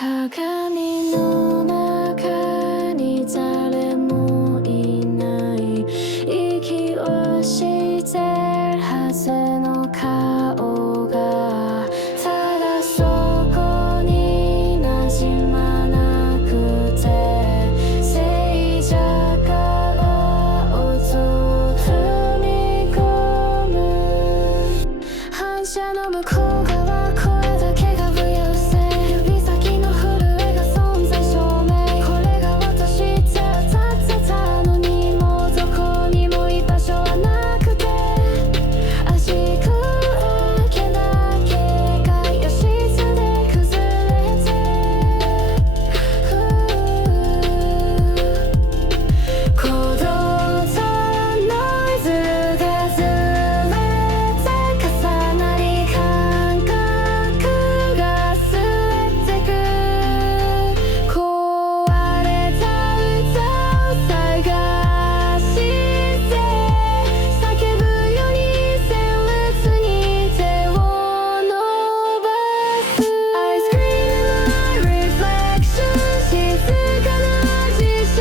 鏡の中に誰もいない息をしてるはずの顔がただそこに馴染まなくて静寂が音を踏み込む反射の向こう側声だけが不要性指先の震えが存在証明これが私って当たってたのにもうどこにも居場所はなくて足くわけだけが良質で崩れて鼓動とノイズがずれて重なり感覚がすれてく壊れた歌を探して叫ぶように鮮烈に手を伸ばす I scream my reflection 静かな自失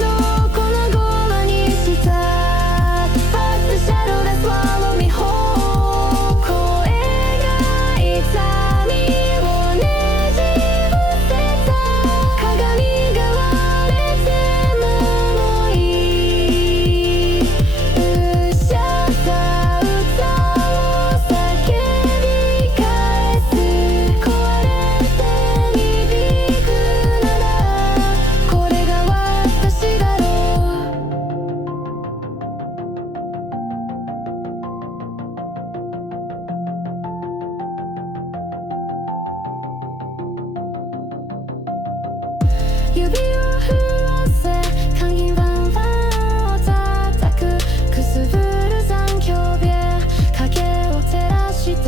のこのゴマにした But the shadow that swallow me whole 声が痛みをねじ伏せた鏡が割れてもいい不捨さ歌を叫び返す壊れて響くならこれが私だろ指を震わせ鍵盤ファンを叩くくすぶる残響で影を照らして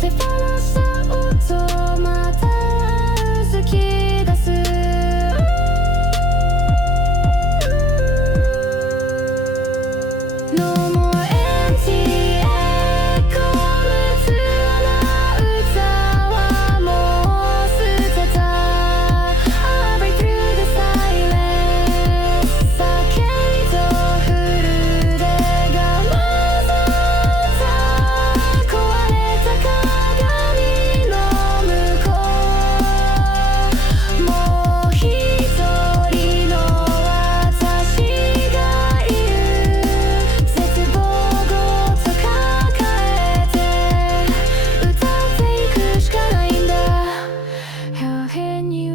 手放した音またうずき出すNo more empty echo 無つな歌はもう捨てた I break through the silence 叫びとフルでが混ざった壊れた鏡の向こうもう一人の私がいる絶望ごと抱えて歌っていくしかないんだ表変に映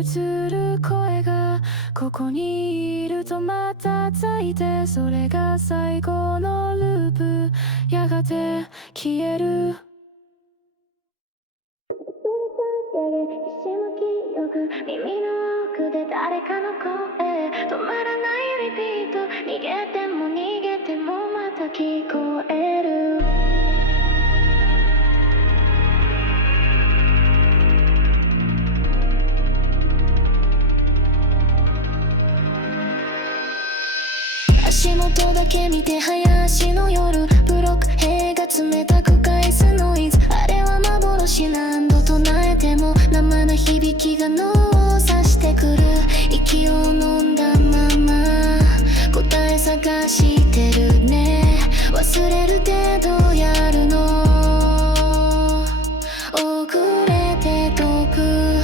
る声がここにいるとまた咲いてそれが最後のループやがて消えるひしむ記憶耳の奥で誰かの声止まらないリピート逃げても逃げてもまた聞こえる足元だけ見て林の夜ブロック塀が冷たく返すノイズあれは幻何度唱えても生な響きが脳を刺してくる息を飲んだまま答え探してるね忘れる程度やるの遅れて遠く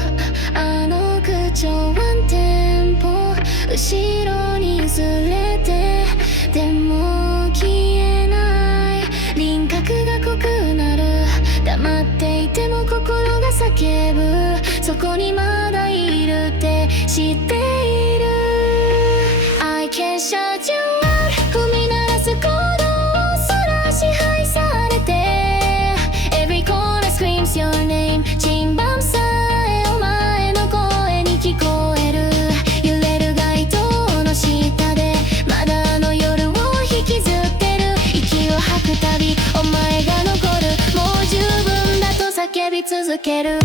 あの口調ワンテンポ後ろにずれてでも消えない輪郭が濃くなる黙っていても心が叫ぶそこにまだいるって知っている I can't shut you out 踏み鳴らす鼓動空支配されて Every corner screams your name チンバンさえお前の声に聞こえる揺れる街灯の下でまだあの夜を引きずってる息を吐くたびお前が残るもう十分だと叫び続ける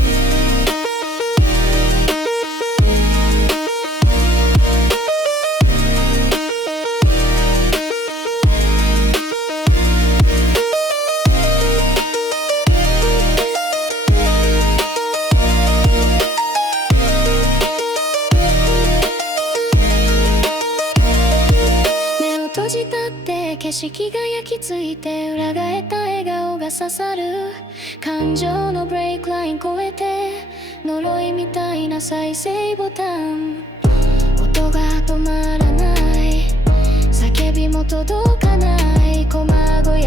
景色が焼き付いて裏返った笑顔が刺さる。感情のブレイクライン越えて呪いみたいな再生ボタン。音が止まらない、叫びも届かない。鼓膜破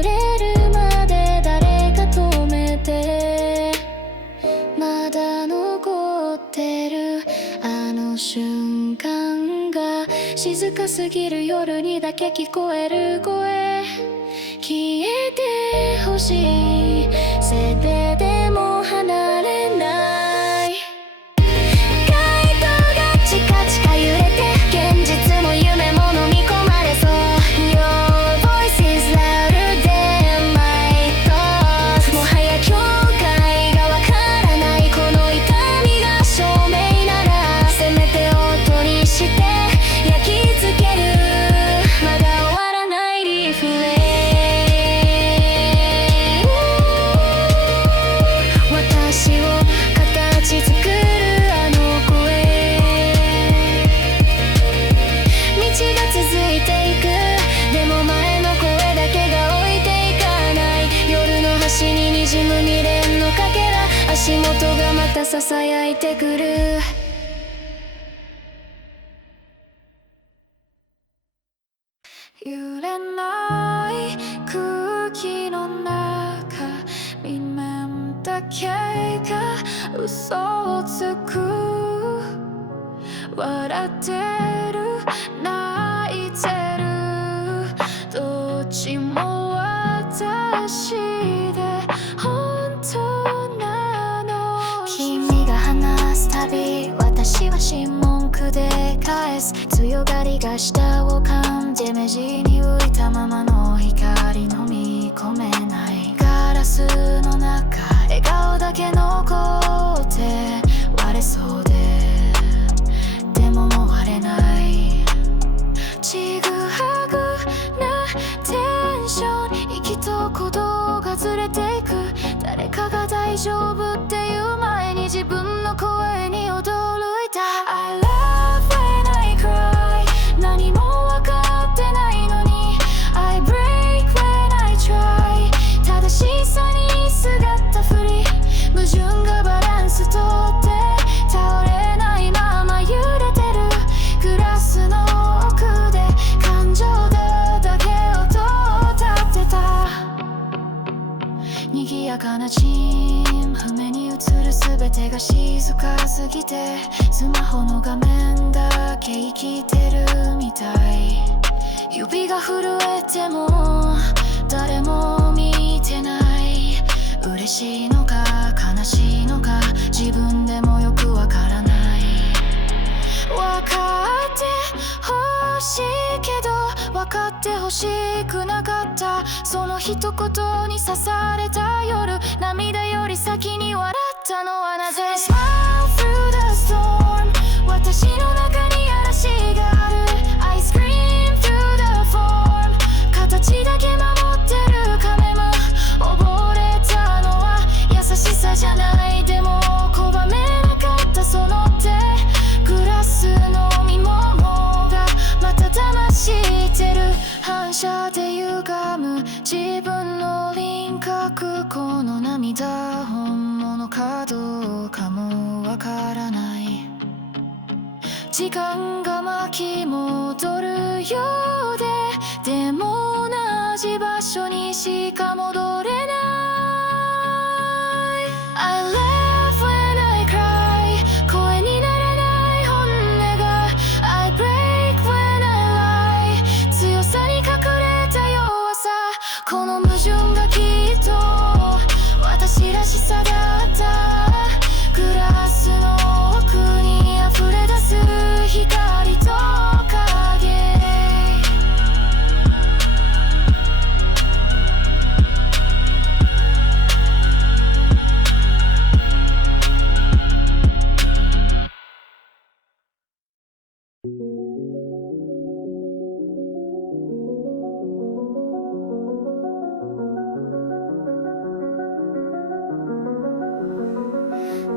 れるまで誰か止めて。まだ残ってるあの瞬間が静かすぎる夜にだけ聞こえる声。消えてほしい、背ででも離れない。街灯がチカチカ揺れて現実も夢も飲み込まれそう。 Your voice is louder than my thoughts。 もはや境界がわからない。この痛みが証明ならせめて音にして焼き付ける。まだ終わらないリフレイ。私を形作るあの声。道が続いていく、でも前の声だけが置いていかない。夜の端に滲む未練のかけら、足元がまた囁いてくる。揺れない空気の中、裏面だけが嘘をつく。笑ってる泣いてる、どっちも私で本当なの。君が話すたび私は沈黙で返す。強がりが舌を噛んで目地に浮いたままの光飲み込めない。ガラスの中笑顔だけ残って割れそうで、でももう割れない。ちぐはぐなテンション、息と鼓動がずれていく。誰かが大丈夫っていう前に自分の声に驚いた。 I love when I cry。 何も分かってないのに I break when I try。 正しさに姿振り、矛盾がバランスとって倒れないまま揺れてる。グラスの奥で感情だけ音を立てた。賑やかなチーム、譜面に映る全てが静かすぎてスマホの画面だけ生きてるみたい。指が震えても誰も見てない。嬉しいのか悲しいのか自分でもよくわからない。分かってほしいけど分かってほしくなかった。その一言に刺された夜、涙より先に笑ったのはなぜ。 Smile through the storm。 私の中に嵐がある。 I scream through the form。 形だけ守ってる亀も溺れたのは優しさじゃない。でも拒めなかったその手、グラスの見物がまた騙してる。反射で歪む自分の輪郭、この涙本物かどうかもわからない。時間が巻き戻るようで、でも同じ場所にしか戻れない。 I love when I cry。 声にならない本音が I break when I lie。 強さに隠れた弱さ、この矛盾がきっと私らしさだった。グラスの奥に溢れ出す光と影。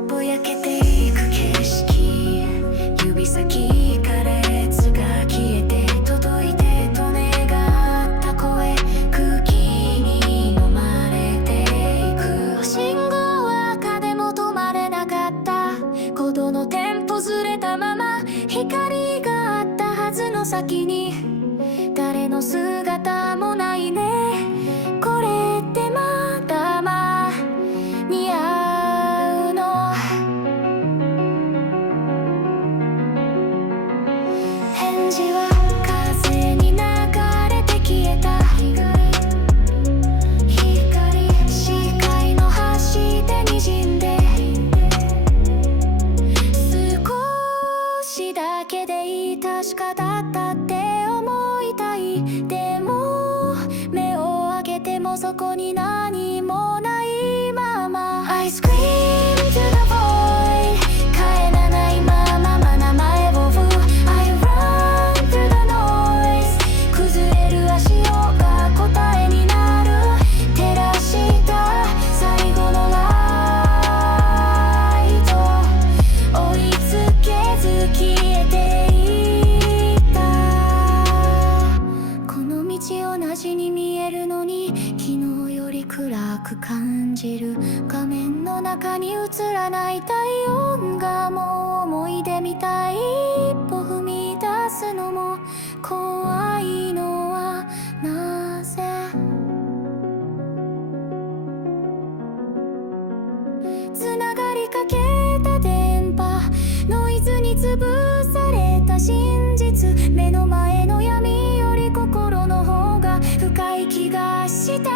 ぼやけていく景色、指先から列が消えて届いてと願っ先に誰の姿もないね。これってまだ間に合うの？返事は風に流れて消えた光、視界の端で滲んで、少しだけでいい、確かだったって思いたい。でも目を開けてもそこに何もないまま I scream to the void、 帰らないまま名前を呼ぶ I run through the noise、 崩れる足音が答えになる。照らした最後のライト、追いつけず消えていった。この道同じに見えるのに昨日より暗く感じる。画面の中に映らない太陽がもう思い出みたい。一歩踏み出すのも怖いのはなぜ？繋がりかけた電波、ノイズに潰された真実。目の前の闇より心の方が深い気がした。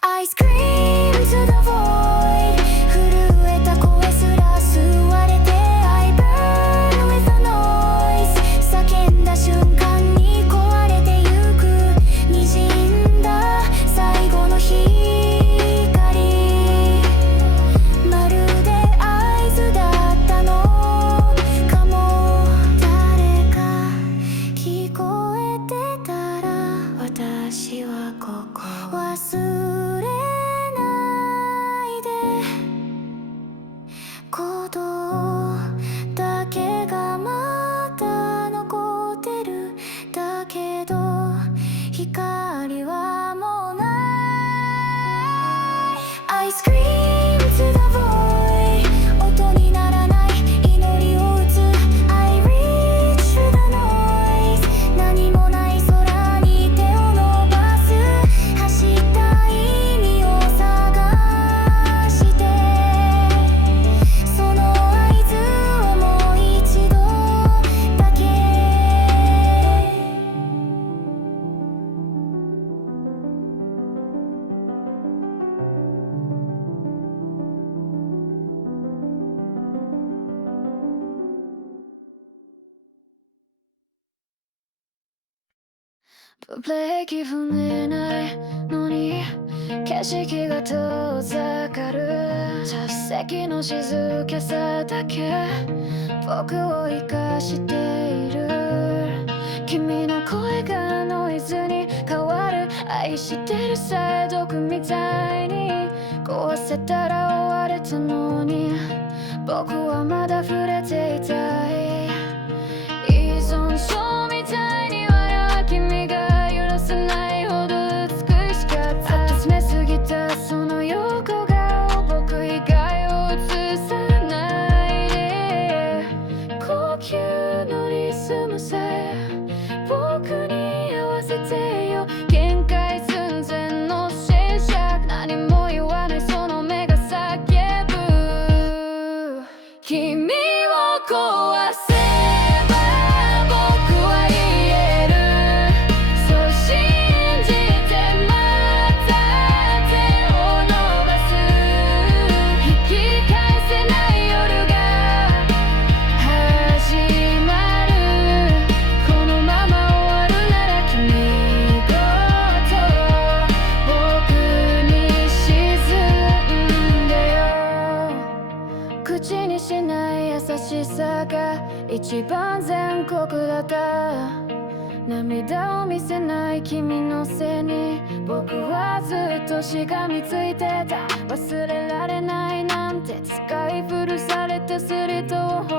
I scream to the void、 震えた声すら吸われて I burn with the noise、 叫んだ瞬間に壊れてゆく。滲んだ最後の光、まるで合図だったのかも。誰か聞こえてたら私はここ忘れないで。鼓動だけがまだ残ってる。だけど光はもうない。 I scream to the void、 音にならない祈りを打つ I reach through the noise、 何もない空に手を伸ばす。走った意味を探して、その合図をもう一度だけ。ブレーキ踏めないのに景色が遠ざかる。助手席の静けさだけ僕を生かしている。君の声がノイズに変わる。愛してるさえ毒みたいに壊せたら終われたのに、僕はまだ触れていたい。依存症みたいには君が許せないほど美しかった。詰めすぎたその横顔、僕以外を映さないで。呼吸のリズムさえ僕に合わせてよ。限界寸前の静寂、何も言わないその目が叫ぶ。君を壊せば僕は言える。そう信じてまた手を伸ばす。引き返せない夜が始まる。このまま終わるなら君ごと僕に沈んでよ。口にしない優しさが一番残酷だった。涙を見せない君の背に僕はずっとしがみついてた。忘れられないなんて使い古されたスリットを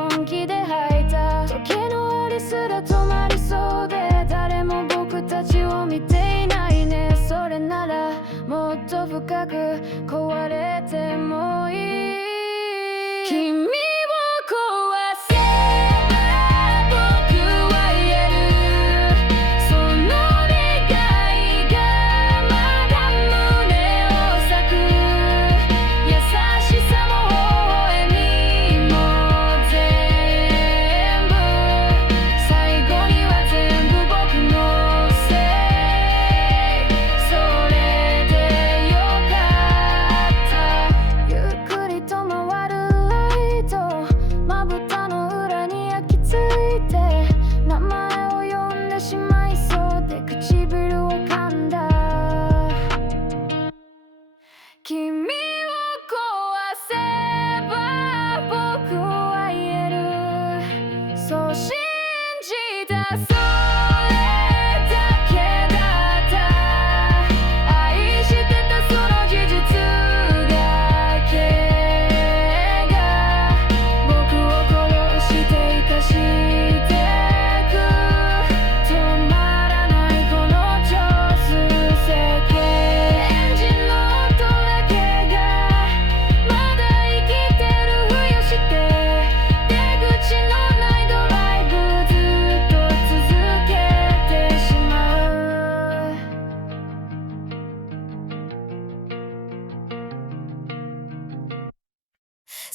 本気で吐いた。時の針すら止まりそうで誰も僕たちを見ていないね。それならもっと深く壊れてもいい。君を壊せば僕は言える。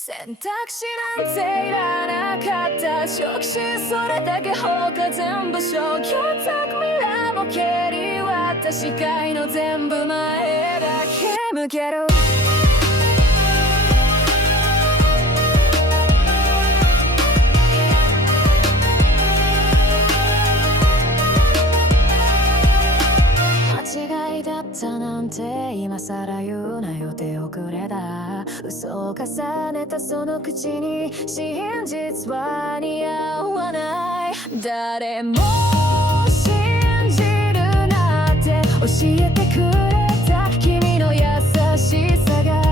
選択肢なんていらなかった直進それだけ他全部消去たく未来も蹴り割った視界の全部前だけ向ける間違いだったなんて今更言うなよ手遅れだ嘘を重ねたその口に真実は似合わない誰も信じるなって教えてくれた君の優しさが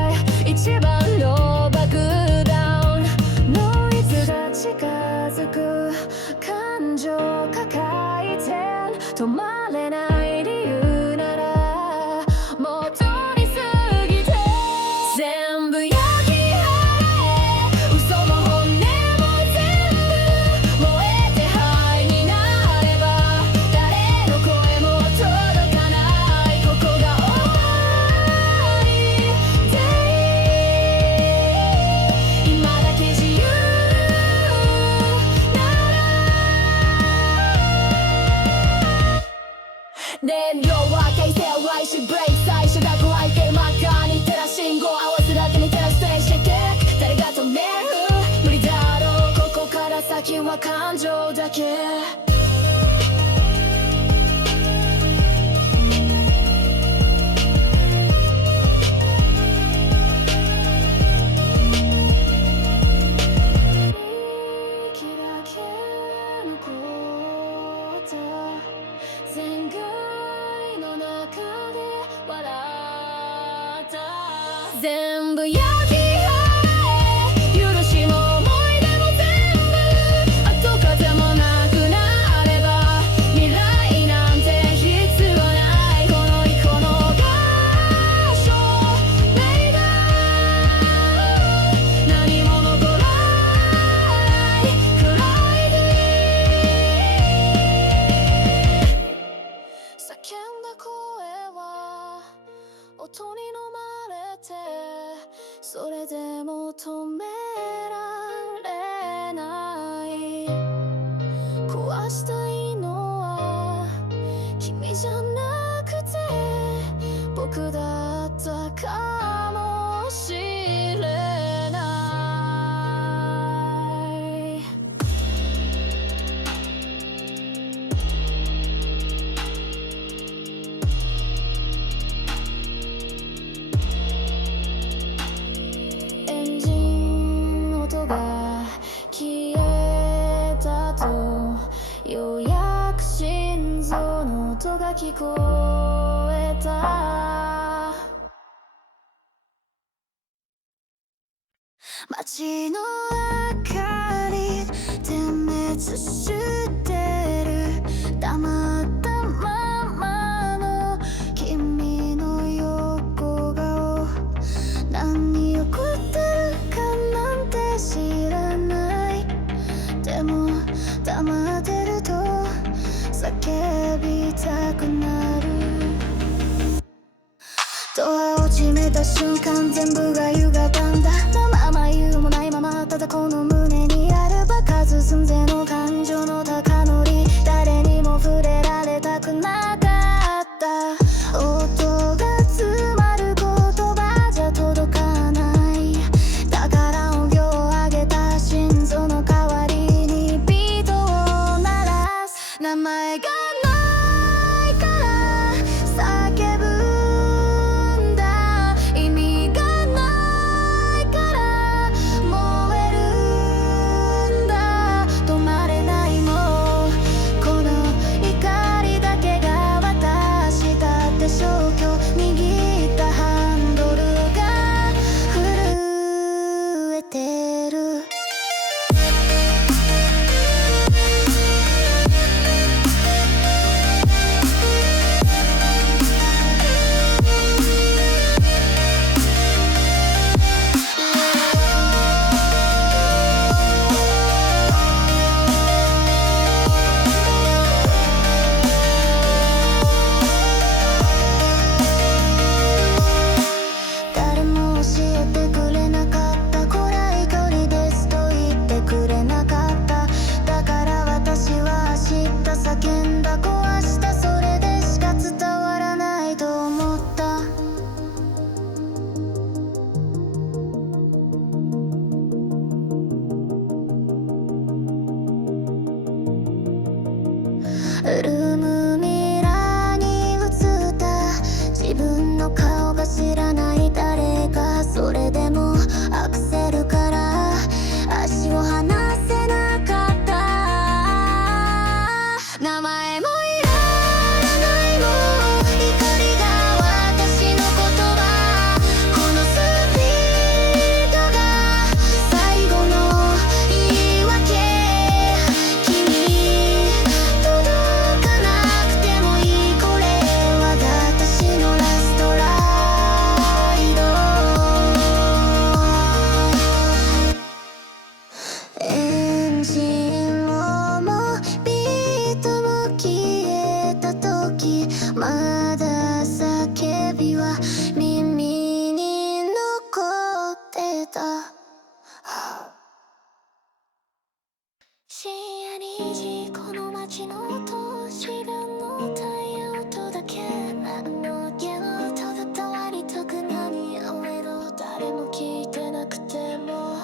一番の爆弾ノイズが近づく感情抱えて止まれない理由ならもう通り過ぎて全部焼き払え嘘も本音も全部燃えて灰になれば誰の声も届かないここが終わりで今だけ自由燃料は形成は来週ブレイク最初だ怖いけど真っ赤に照らす信号合わせだけに照らしてして誰が止める無理だろうここから先は感情だけ息だけ残った全外の中で笑った全部焼き払え許しも思い出も全部後風もなくなれば未来なんて必要ないこの一個の場所目が何も残らないくらいで叫んだ声は音に飲まれてそれでも止められない壊したいのは君じゃなくて僕だったかもしれないエンジン音が消えたとようやく心臓の音が聞こえた街の明かり点滅してる黙ったままの君の横顔何起こってるかなんて知らないでも黙ってると叫びたくなるドアを閉めた瞬間全部が歪んだまま言うもないままただこの胸にある爆発寸前の感情の高鳴り誰にも触れられたくなかった音が詰まる言葉じゃ届かないだから音量を上げた心臓の代わりにビートを鳴らす名前がないから叫ぶんだ意味がないルームミラーに映った自分の顔が知らない誰か。それでもアクセルから足を離せなかった。名前もいらないもう怒りが私の言葉。このスピードが最後の言い訳。君届かなくてもいい。これは私のラストライド。エンジン音もビートも消えた時、まだ叫びは耳に残ってた。深夜2時この街の音、自分のタイヤ音だけ。何の気の音だった割とく何をめろ誰も聞いてなくても。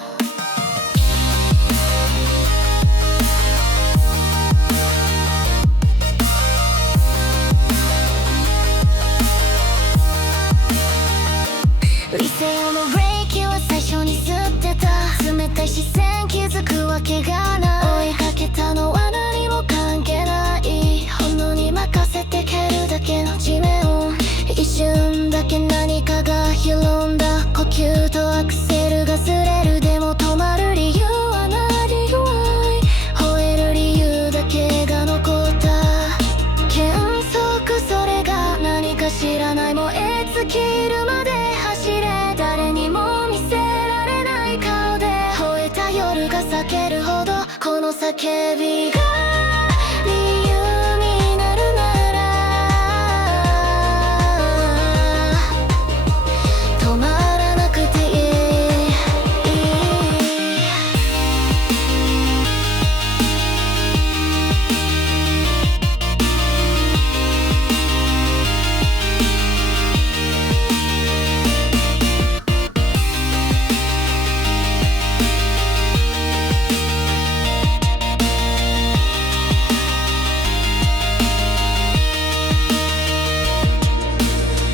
理性のブレーキは最初に吸ってた。冷たい視線気づくわけがない。追いかけたのは何も関係ない。炎に任せて蹴るだけの地面を。一瞬だけ何かがひろんだ。呼吸とアクセルがずれる。でも止まる理由は何もない。吠える理由だけが残った。減速それが何か知らない。燃え尽きるまで走れ。誰にも見せられない顔で吠えた夜が避けるほど。この叫びが理由になるなら止まらなくていい。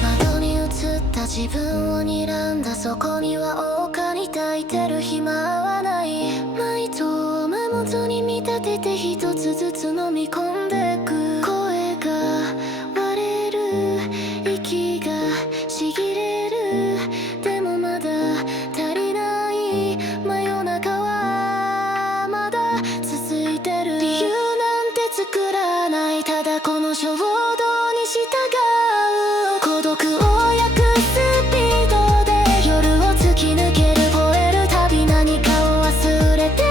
窓に映った自分を睨んだ。そこには丘に抱いてる暇はない。マイトを目元に見立てて一つずつ飲み込んでく。声が割れる息がちぎれる。でもまだ足りない。真夜中はまだ続いてる。理由なんて作らない。ただこの衝動に従う。孤独を焼くスピードで夜を突き抜ける。吠えるたび何かを忘れて。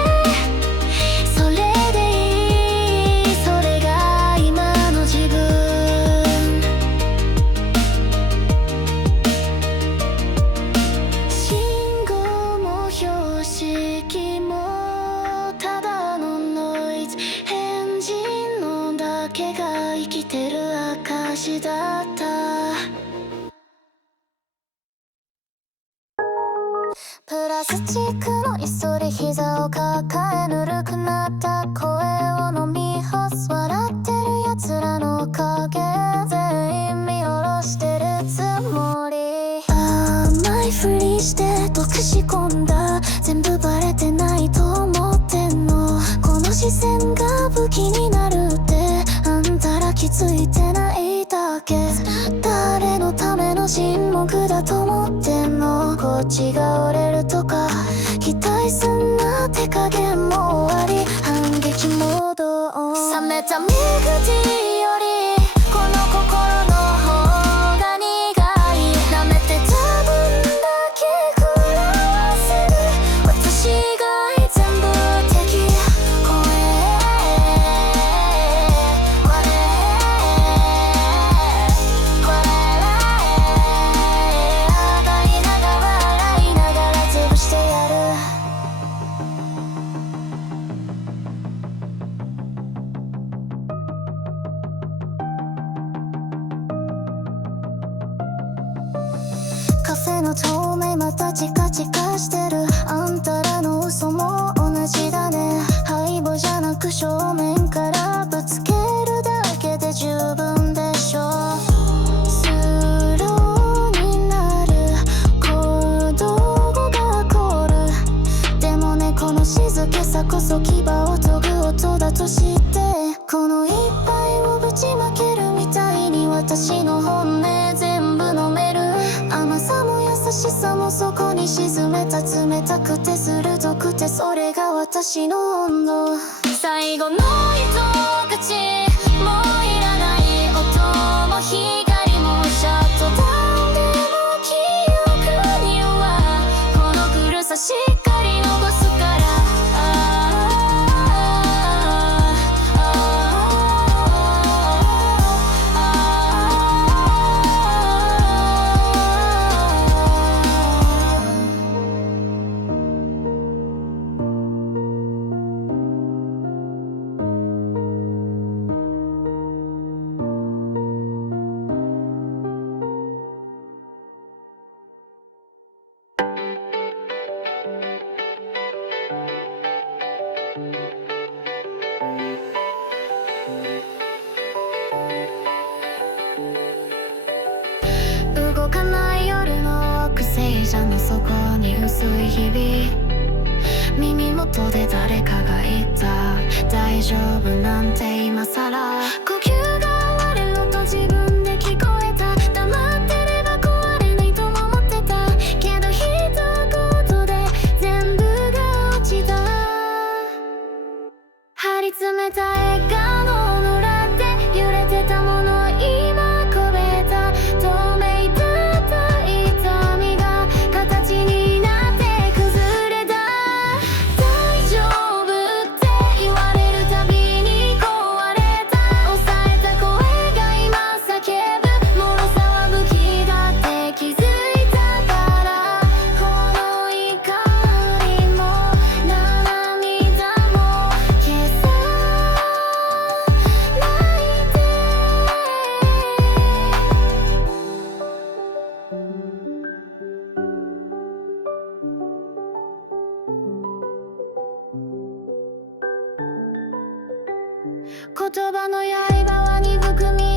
それでいい。それが今の自分。信号も標識もただのノイズ。エンジンのだけが生きてる証だった。プラスチックの椅子で膝を抱えぬるくなった声を飲み干す。笑ってる奴らの影全員見下ろしてるつもり。甘いふりして毒仕込んだ。全部バレてないと思ってんの。この視線が武器になるってあんたら気づいてないだけ。誰のための沈黙だと思ってんの。こっちが折れるとか期待すんな。手加減も終わり。反撃モードオン。冷めたミルクティーよりこの心の方が苦い。舐めてた分だけ食らわせる。私が全部敵。声割れ笑いながら笑いながら潰してやる。カフェの透明またチカチカしてる。あんたらの嘘も同じだね。背後じゃなく正面からぶつけるだ沈めた冷たくて鋭くてそれが私の温度最後の糸勝ちもういらない音も光もシャットダウンでも記憶にはこの苦さしっかり残すから動かない夜の惑星車の底に薄い日々耳元で誰かが言った大丈夫なんて今さら呼吸が終わるのと自分で聞こえた黙ってれば壊れないとも思ってたけど一言で全部が落ちた張り詰めた笑顔の裏で揺れてたもの今こべた透明だった痛みが形になって崩れた大丈夫って言われるたびに壊れた抑えた声が今叫ぶ脆さは武器だって気づいたからこの怒りも涙も消さないで言葉の刃は鈍く見え